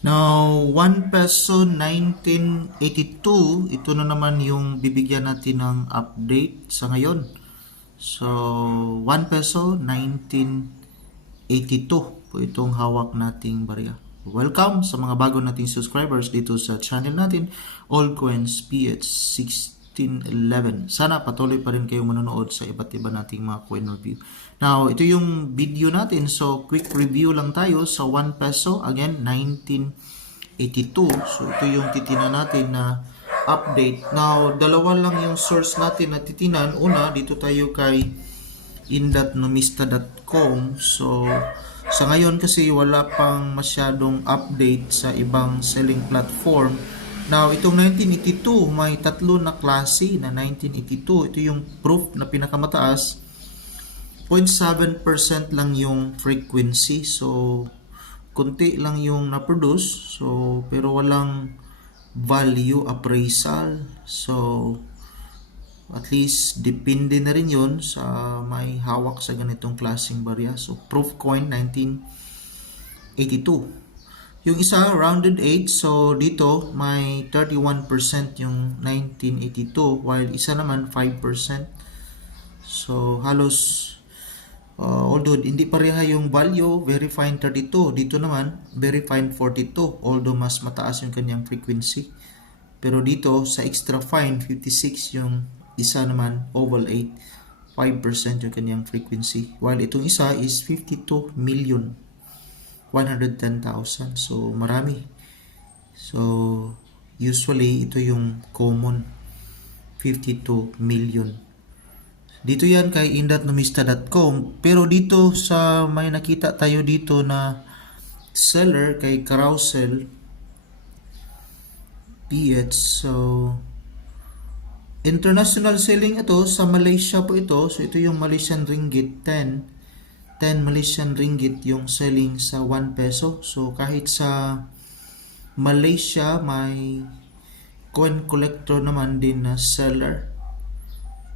Now, 1 peso 1982, ito na naman yung bibigyan natin ng update sa ngayon. So, 1 peso 1982 po itong hawak nating barya. Welcome sa mga bago nating subscribers dito sa channel natin, Allcoins PH 1611. Sana patuloy pa rin kayo manonood sa iba't iba nating mga coin review. Now, ito yung video natin. So, quick review lang tayo sa 1 peso. Again, 1982. So, ito yung titinan natin na update. Now, dalawa lang yung source natin na titinan. Una, dito tayo kay in.numista.com. So, sa ngayon kasi wala pang masyadong update sa ibang selling platform. Now, itong 1982, may tatlo na klase na 1982. Ito yung proof na pinakamataas. 0.7% lang yung frequency. So, kunti lang yung na-produce. So, pero walang value appraisal. So, at least, depende na rin yun sa may hawak sa ganitong klaseng barya. So, proof coin 1982. Yung isa, rounded 8. So, dito, may 31% yung 1982. While isa naman, 5%. So, halos, although hindi pareha yung value, very fine 32. Dito naman, very fine 42. Although, mas mataas yung kanyang frequency. Pero dito, sa extra fine, 56 yung isa naman, oval 8. 5% yung kanyang frequency. While itong isa is 52 million. 110,000. So, marami. So, usually, ito yung common. 52 million. Dito yan kay in.numista.com. Pero dito sa may nakita tayo dito na seller kay Carousel PH. So, international selling ito. Sa Malaysia po ito. So, ito yung Malaysian Ringgit 10 Malaysian Ringgit yung selling sa 1 peso. So, kahit sa Malaysia, may coin collector naman din na seller.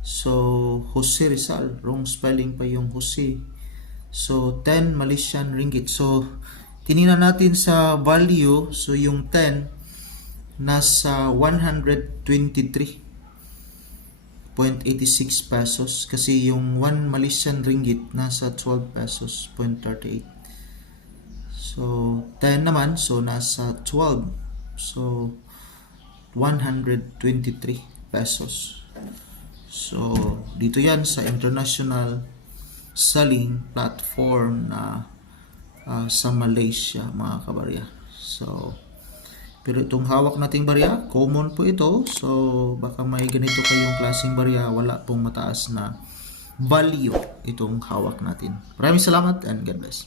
So, Jose Rizal. Wrong spelling pa yung Jose. So, 10 Malaysian Ringgit. So, tinignan natin sa value. So, yung 10, nasa 123.86 pesos kasi yung 1 Malaysian Ringgit nasa 12 pesos 0.38. So 10 naman, so nasa 12, so 123 pesos. So dito yan sa international selling platform na sa Malaysia, mga kabarya. So pero itong hawak nating barya, common po ito. So, baka may ganito kayong klaseng barya, wala pong mataas na value itong hawak natin. Maraming salamat and God bless.